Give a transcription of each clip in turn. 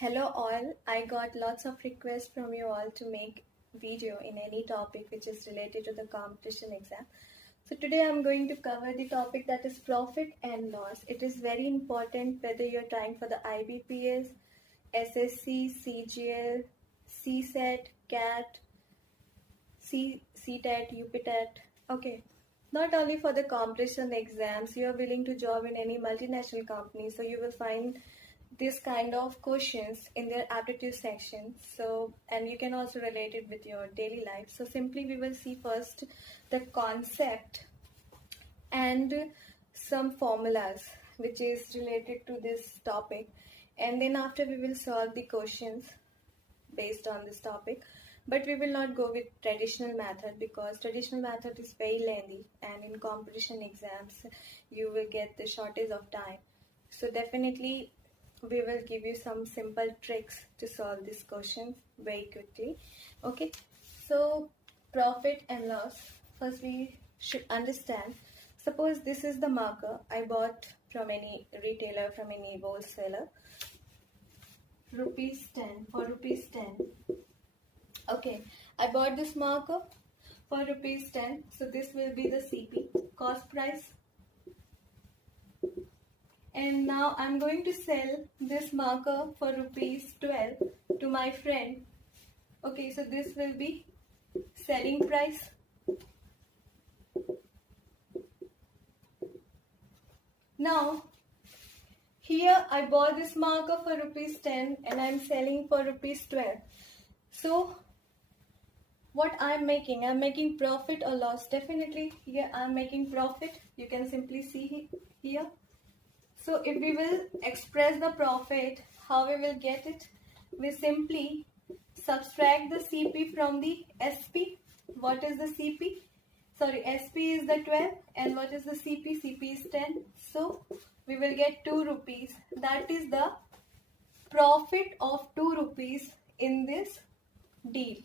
Hello all, I got lots of requests from you all to make video in any topic which is related to the competition exam. So today I'm going to cover the topic that is profit and loss. It is very important whether you're trying for the IBPS, SSC, CGL, CSAT, CAT, CTET, UPTET. Okay. Not only for the competition exams, you are willing to job in any multinational company, so you will find this kind of questions in their aptitude section. So, and you can also relate it with your daily life. So simply we will see first the concept and some formulas which is related to this topic, and then after we will solve the questions based on this topic. But we will not go with traditional method because traditional method is very lengthy, and in competition exams you will get the shortage of time. So definitely we will give you some simple tricks to solve this question very quickly. Okay, so profit and loss. First we should understand, suppose this is the marker I bought from any retailer, from any wholesaler, rupees 10 for rupees 10. Okay, I bought this marker for rupees 10, so this will be the CP, cost price. And now I'm going to sell this marker for rupees 12 to my friend. Okay, so this will be selling price. Now, here I bought this marker for rupees 10 and I'm selling for rupees 12. So, what I'm making profit or loss? Definitely here I'm making profit. You can simply see here. So if we will express the profit, how we will get it? We simply subtract the CP from the SP. What is the CP? Sorry, SP is the 12 and what is the CP? CP is 10. So we will get 2 rupees. That is the profit of 2 rupees in this deal.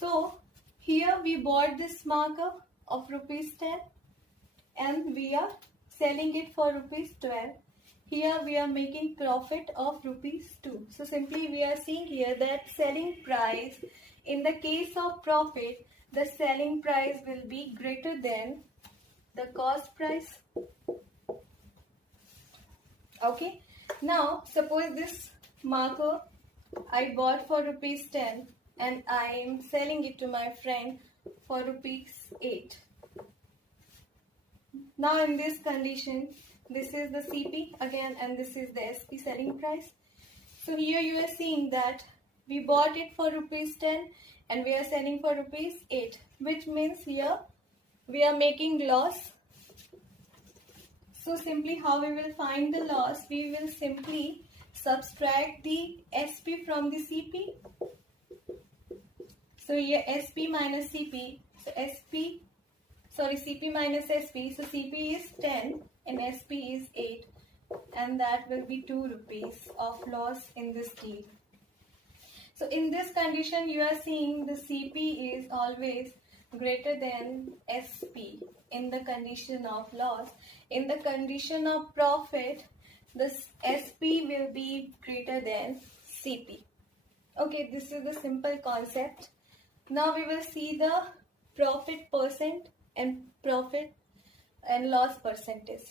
So here we bought this marker of rupees 10 and we are selling it for rupees 12. Here we are making profit of rupees 2. So simply we are seeing here that selling price, in the case of profit, the selling price will be greater than the cost price. Okay. Now suppose this marker I bought for rupees 10 and I am selling it to my friend for rupees 8. Now in this condition, this is the CP again and this is the SP, selling price. So here you are seeing that we bought it for rupees 10 and we are selling for rupees 8, which means here we are making loss. So simply how we will find the loss? We will simply subtract the SP from the CP. So here SP minus CP, so CP minus SP, so CP is 10 and SP is 8, and that will be 2 rupees of loss in this deal. So in this condition you are seeing the CP is always greater than SP in the condition of loss. In the condition of profit, this SP will be greater than CP. Okay, this is the simple concept. Now we will see the profit percent and profit and loss percentage.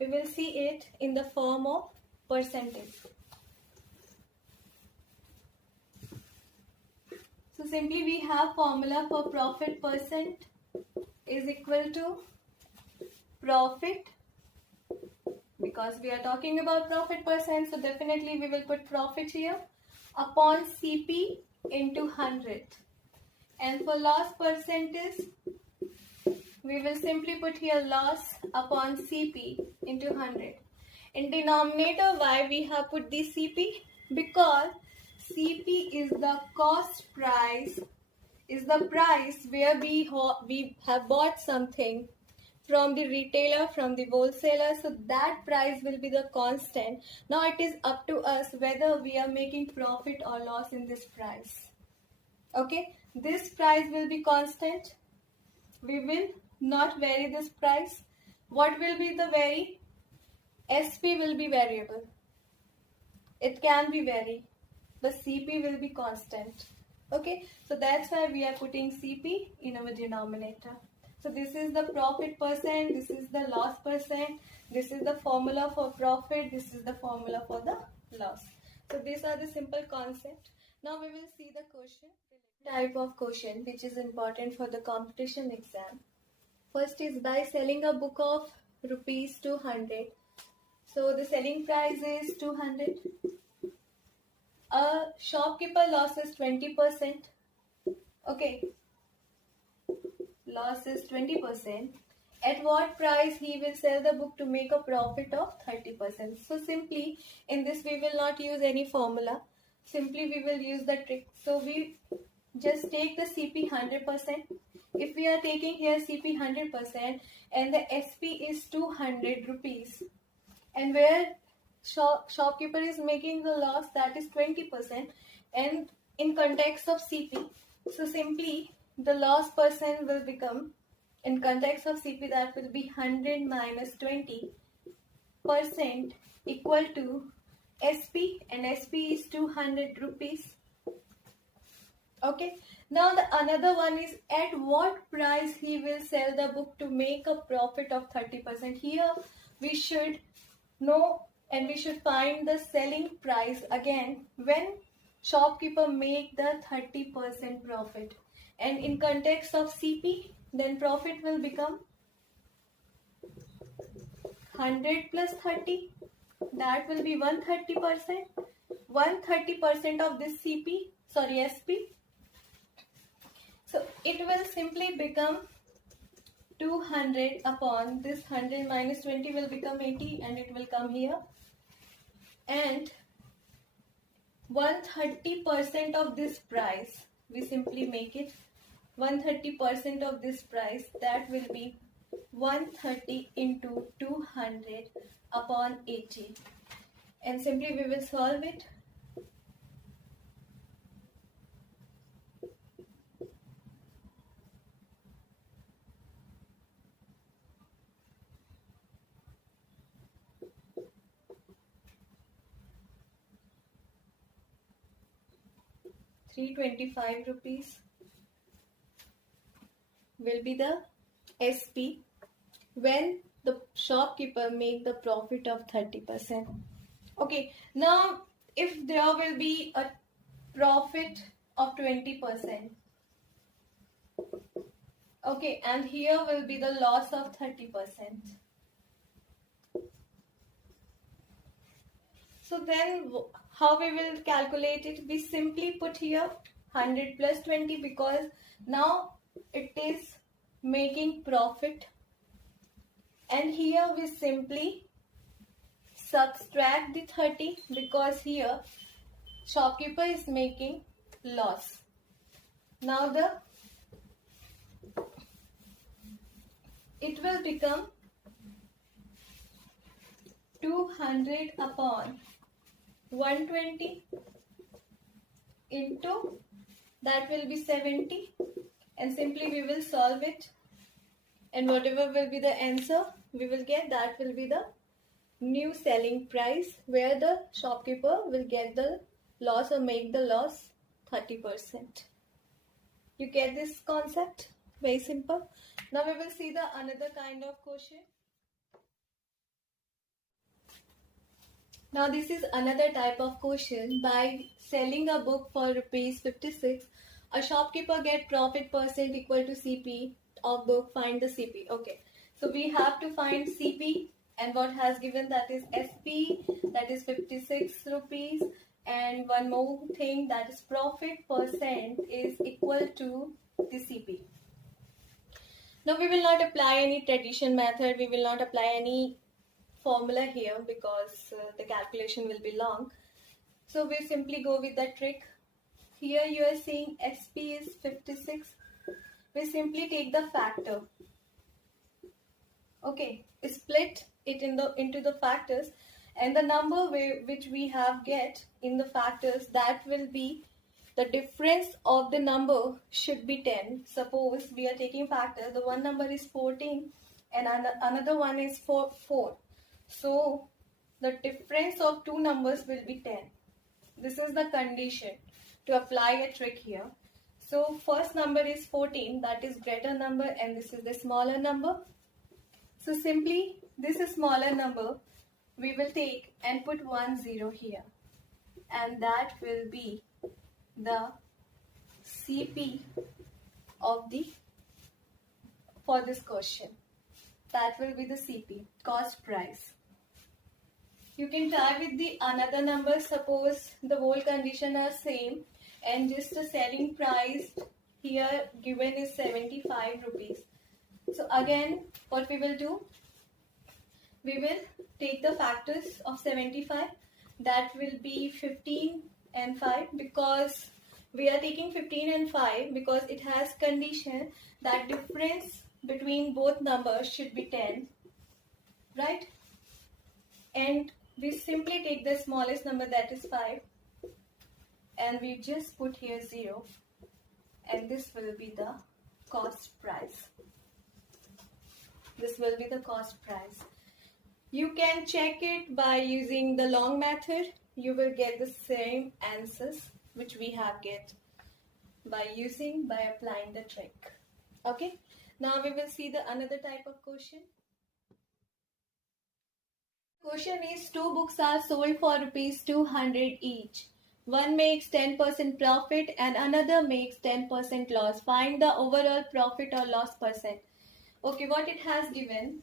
We will see it in the form of percentage. So simply we have formula for profit percent is equal to profit, because we are talking about profit percent, so definitely we will put profit here, upon CP into 100. And for loss percentage, we will simply put here loss upon CP into 100. In denominator, why we have put the CP? Because CP is the cost price, is the price where we have bought something from the retailer, from the wholesaler, so that price will be the constant. Now it is up to us whether we are making profit or loss in this price. Okay, this price will be constant. We will not vary this price. What will be the vary? SP will be variable. It can be vary. The CP will be constant. Okay, so that's why we are putting CP in our denominator. So this is the profit percent, this is the loss percent, this is the formula for profit, this is the formula for the loss. So these are the simple concept. Now we will see the question. Type of question which is important for the competition exam. First is by selling a book of rupees 200. So the selling price is 200. A shopkeeper loses 20%. Okay, loss is 20%. At what price he will sell the book to make a profit of 30%? So simply in this we will not use any formula. Simply we will use the trick. So we just take the CP 100%. If we are taking here CP 100% and the SP is 200 rupees, and where shopkeeper is making the loss, that is 20%, and in context of CP, so simply the loss percent will become, in context of CP, that will be 100 minus 20% equal to SP, and SP is 200 rupees. Okay, now the another one is at what price he will sell the book to make a profit of 30%. Here we should know and we should find the selling price again when shopkeeper make the 30% profit, and in context of CP, then profit will become 100 plus 30, that will be 130%. 130% of this SP, so it will simply become 200 upon this 100 minus 20 will become 80, and it will come here, and 130% of this price, we simply make it 130% of this price, that will be 130 into 200 upon 80, and simply we will solve it. 325 rupees will be the SP when the shopkeeper make the profit of 30%. Okay, now if there will be a profit of 20%, okay, and here will be the loss of 30%. So then how we will calculate it? We simply put here 100 plus 20 because now it is making profit, and here we simply subtract the 30 because here shopkeeper is making loss. Now it will become 200 upon 120 into, that will be 70, and simply we will solve it, and whatever will be the answer we will get, that will be the new selling price where the shopkeeper will get the loss or make the loss 30%. You get this concept? Very simple. Now we will see the another kind of question. Now this is another type of question. By selling a book for rupees 56, a shopkeeper get profit percent equal to CP of book. Find the CP. Okay, so we have to find CP, and what has given, that is SP, that is 56 rupees, and one more thing, that is profit percent is equal to the CP. Now we will not apply any tradition method, we will not apply any formula here because the calculation will be long. So we simply go with the trick. Here you are seeing SP is 56. We simply take the factor. Okay, split it into the factors, and the number which we have get in the factors, that will be the difference of the number should be 10. Suppose we are taking factor, the one number is 14 and another one is 4. So the difference of two numbers will be 10. This is the condition to apply a trick here. So first number is 14, that is greater number, and this is the smaller number. So simply this is smaller number we will take and put 1 0 here, and that will be the CP of the for this question. That will be the CP, cost price. You can try with the another number. Suppose the whole condition are same and just the selling price here given is 75 rupees. So again what we will do, we will take the factors of 75, that will be 15 and 5, because we are taking 15 and 5 because it has condition that difference between both numbers should be 10, right? And we simply take the smallest number, that is 5, and we just put here 0, and this will be the cost price. This will be the cost price. You can check it by using the long method. You will get the same answers which we have get by applying the trick. Okay. Now we will see the another type of question. Question is, two books are sold for rupees 200 each. One makes 10% profit and another makes 10% loss. Find the overall profit or loss percent. Okay, what it has given?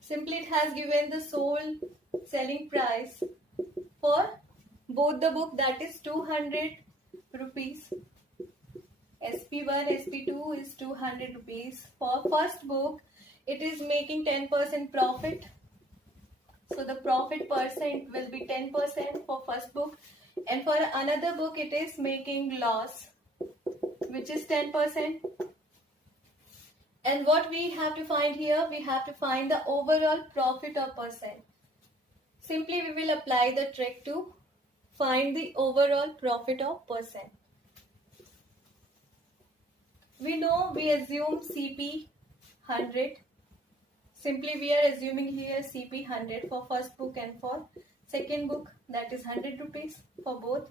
Simply it has given the sold selling price for both the book, that is 200 rupees. SP1, SP2 is 200 rupees. For first book, it is making 10% profit. So the profit percent will be 10% for first book. And for another book, it is making loss, which is 10%. And what we have to find here, we have to find the overall profit or percent. Simply we will apply the trick to find the overall profit or percent. We know we assume CP 100. Simply we are assuming here CP 100 for first book and for second book, that is 100 rupees for both.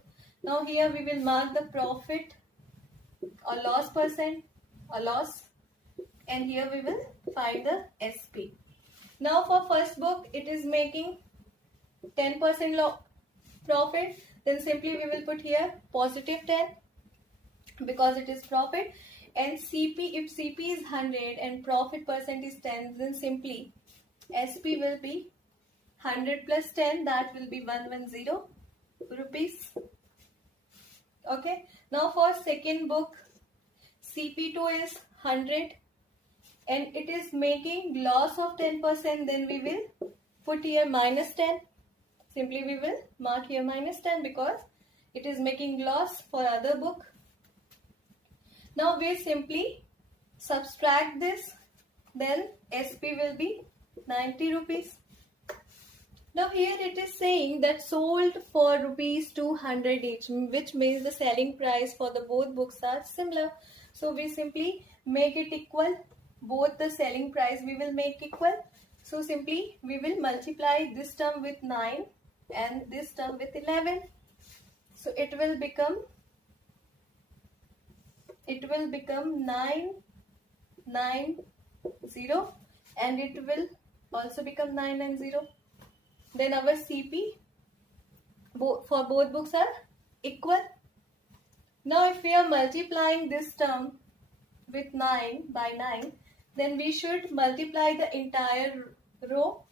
Now here we will mark the profit or loss percent or loss, and here we will find the SP. Now for first book it is making 10% profit, then simply we will put here positive 10 because it is profit. And CP, if CP is 100 and profit percent is 10, then simply SP will be 100 plus 10, that will be 110 rupees. Okay. Now for second book, CP2 is 100 and it is making loss of 10%, then we will put here minus 10. Simply we will mark here minus 10 because it is making loss for other book. Now we simply subtract this, then SP will be 90 rupees. Now here it is saying that sold for rupees 200 each, which means the selling price for the both books are similar. So we simply make it equal. Both the selling price we will make equal. So simply we will multiply this term with 9 and this term with 11. So it will become 990 and it will also become 990. Then our CP for both books are equal. Now if we are multiplying this term with 9 by 9, then we should multiply the entire row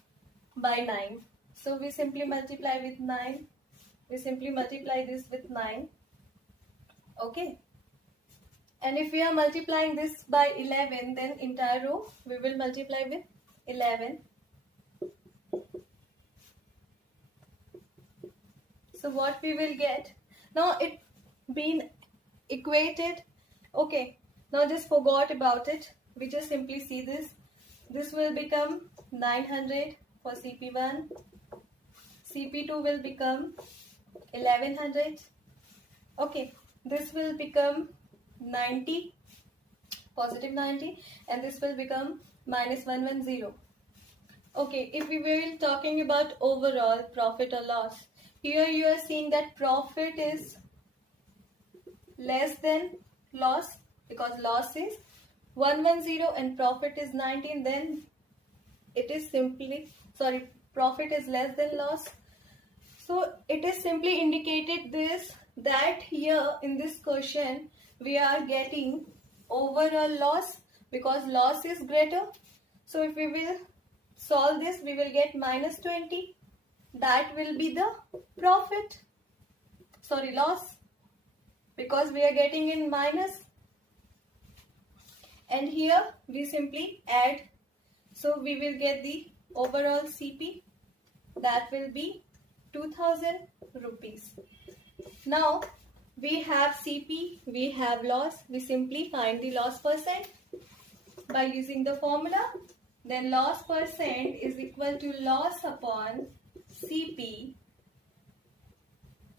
by 9. So we simply multiply with 9. We simply multiply this with 9. Okay. And if we are multiplying this by 11, then entire row we will multiply with 11. So what we will get, now it been equated. Okay, now just forgot about it. We just simply see this. This will become 900 for CP1. CP2 will become 1100. Okay, this will become 90, positive 90, and this will become minus 110. Okay, if we were talking about overall profit or loss, here you are seeing that profit is less than loss because loss is 110 and profit is 19, then it is simply, sorry, profit is less than loss. So it is simply indicated this, that here in this question we are getting overall loss because loss is greater. So if we will solve this, we will get minus 20. That will be the profit, sorry, loss, because we are getting in minus. And here we simply add. So we will get the overall CP, that will be 2000 rupees. Now we have CP, we have loss. We simply find the loss percent by using the formula. Then loss percent is equal to loss upon CP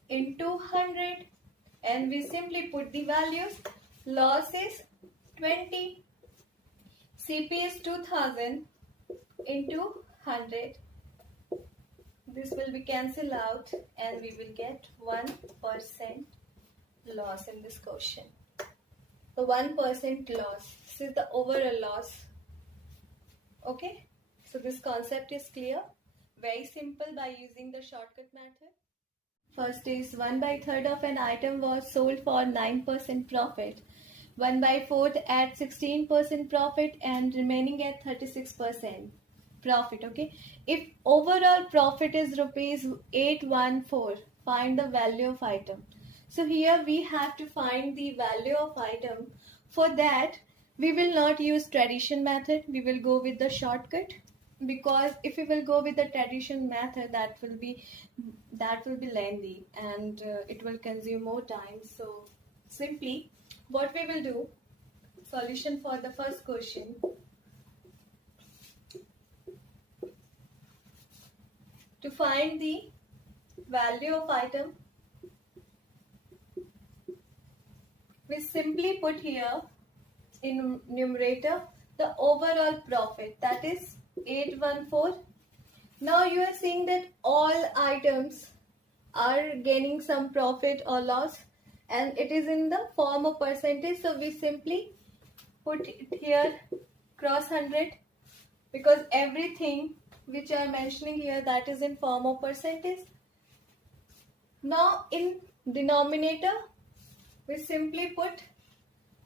into 100, and we simply put the values. Loss is 20, CP is 2000 into 100. This will be cancelled out and we will get 1% loss in this question. The 1% loss, this is the overall loss. Okay, so this concept is clear. Very simple by using the shortcut method. First is 1/3 of an item was sold for 9% profit. 1/4 at 16% profit and remaining at 36% profit. Okay, if overall profit is rupees 814, find the value of item. So here we have to find the value of item. For that we will not use tradition method, we will go with the shortcut, because if we will go with the tradition method, that will be lengthy and it will consume more time. So simply what we will do, solution for the first question. To find the value of item, we simply put here in numerator the overall profit, that is 814. Now you are seeing that all items are gaining some profit or loss and it is in the form of percentage. So we simply put it here cross 100, because everything which I am mentioning here, that is in form of percentage. Now in denominator we simply put,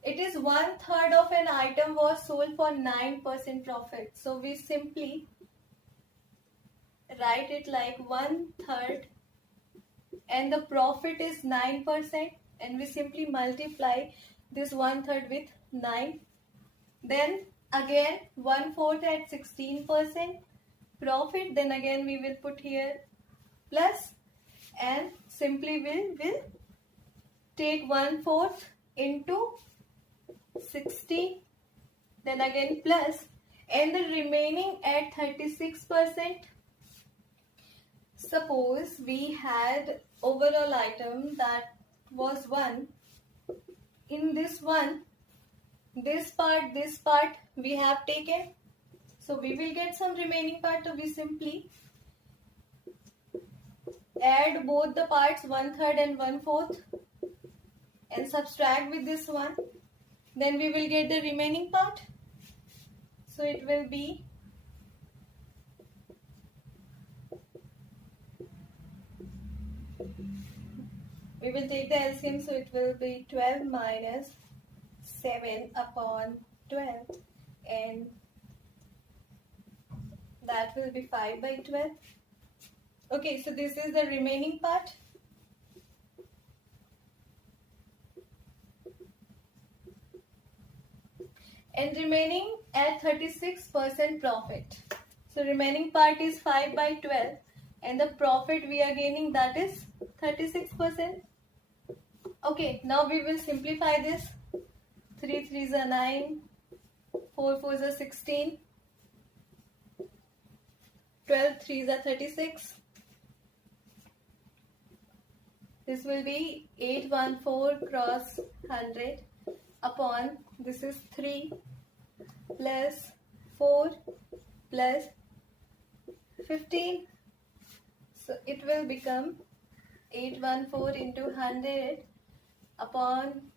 it is 1/3 of an item was sold for 9% profit. So we simply write it like 1/3 and the profit is 9%, and we simply multiply this 1/3 with 9. Then again 1/4 at 16% profit, then again we will put here plus, and simply will take 1/4 into 60, then again plus, and the remaining at 36%. Suppose we had overall item that was 1. In this one, this part we have taken, so we will get some remaining part. So we simply add both the parts, 1/3 and 1/4, and subtract with this one. Then we will get the remaining part. So it will be we will take the LCM, so it will be 12 minus 7 upon 12, and that will be 5/12. Okay, so this is the remaining part. And remaining at 36% profit. So remaining part is 5/12 and the profit we are gaining, that is 36%. Okay, now we will simplify this. 3 3s are 9, 4 4s are 16, 12 3s are 36. This will be 814 cross 100 upon, this is 3 plus 4 plus 15. So it will become 814 into 100 upon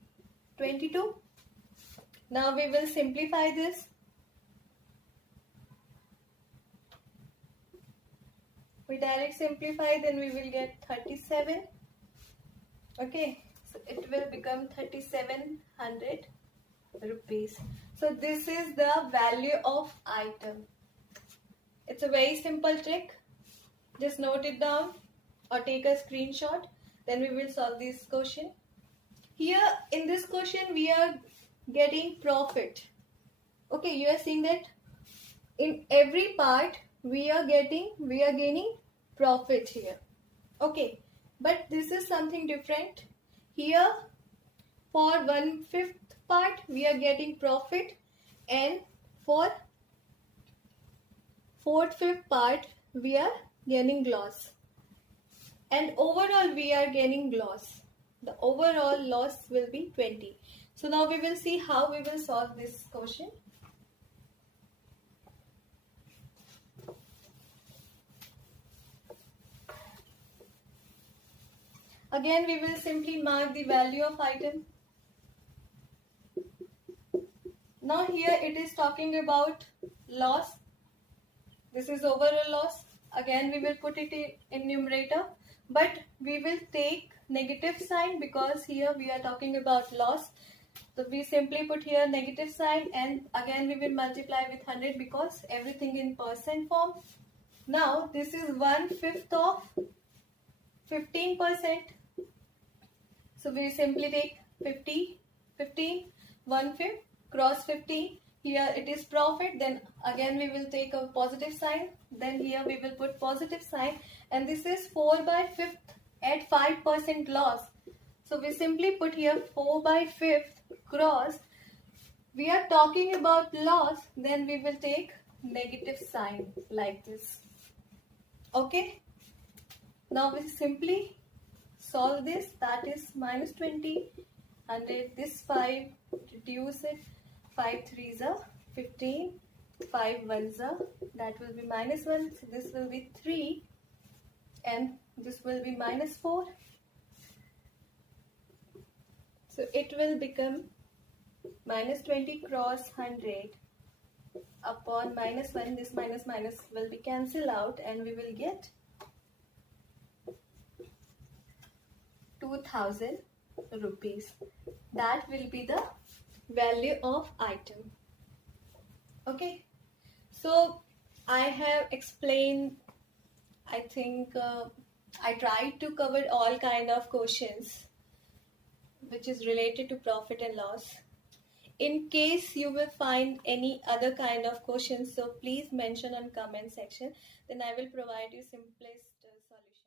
22. Now we will simplify this. We direct simplify, then we will get 37. Okay, so it will become 3700 rupees. So this is the value of item. It's a very simple trick. Just note it down or take a screenshot. Then we will solve this question. Here in this question we are getting profit. Okay, you are seeing that in every part we are gaining profit here. Okay, but this is something different. Here for 1/5 part we are getting profit, and for 4/5 part we are gaining loss, and overall we are gaining loss. The overall loss will be 20. So now we will see how we will solve this question. Again, we will simply mark the value of item. Now here it is talking about loss. This is overall loss. Again, we will put it in numerator, but we will take negative sign because here we are talking about loss. So we simply put here negative sign, and again we will multiply with 100 because everything in percent form. Now this is 1/5 of 15%. So we simply take 50, 15, 1/5, cross 15. Here it is profit, then again we will take a positive sign, then here we will put positive sign, and this is 4/5 at 5% loss. So we simply put here 4/5 cross. We are talking about loss, then we will take negative sign like this. Okay. Now we simply solve this. That is -20, 100, this 5, reduce it, 5 3s are 15, 5 1s are, that will be -1, so this will be 3, and this will be -4. So it will become -20 cross 100 upon -1, this minus will be cancelled out, and we will get 2000 rupees. That will be the value of item. Okay, so I have explained, I think I tried to cover all kind of questions which is related to profit and loss. In case you will find any other kind of questions, so please mention on comment section, then I will provide you simplest solution.